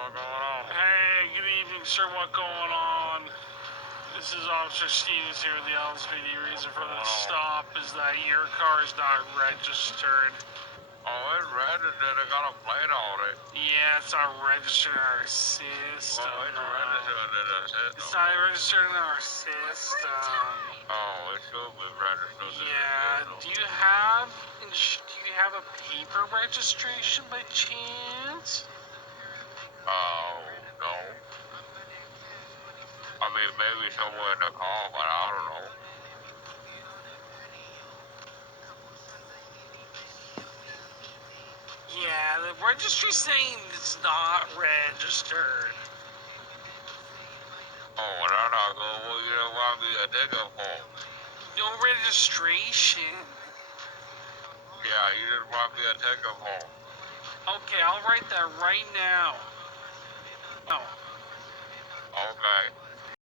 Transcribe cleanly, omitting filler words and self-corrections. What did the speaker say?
What's going on? Hey, good evening, sir. What's going on? This is Officer Stevens here with the LSPD. Reason for the stop is that your car is not registered. Oh, it's registered. It got a plate on it. Yeah, it's not registered in our system. Well, it's registered in the system. It's not registered in our system. Oh, it should be registered in Yeah. the system. Do you have a paper registration by chance? Oh, no. I mean, maybe somewhere in the car, but I don't know. Yeah, the registry's saying it's not registered. Oh, well, that's not good. Well, you don't want me to dig it for? No registration. Yeah, you just want me to take it for? Okay, I'll write that right now. No. Okay.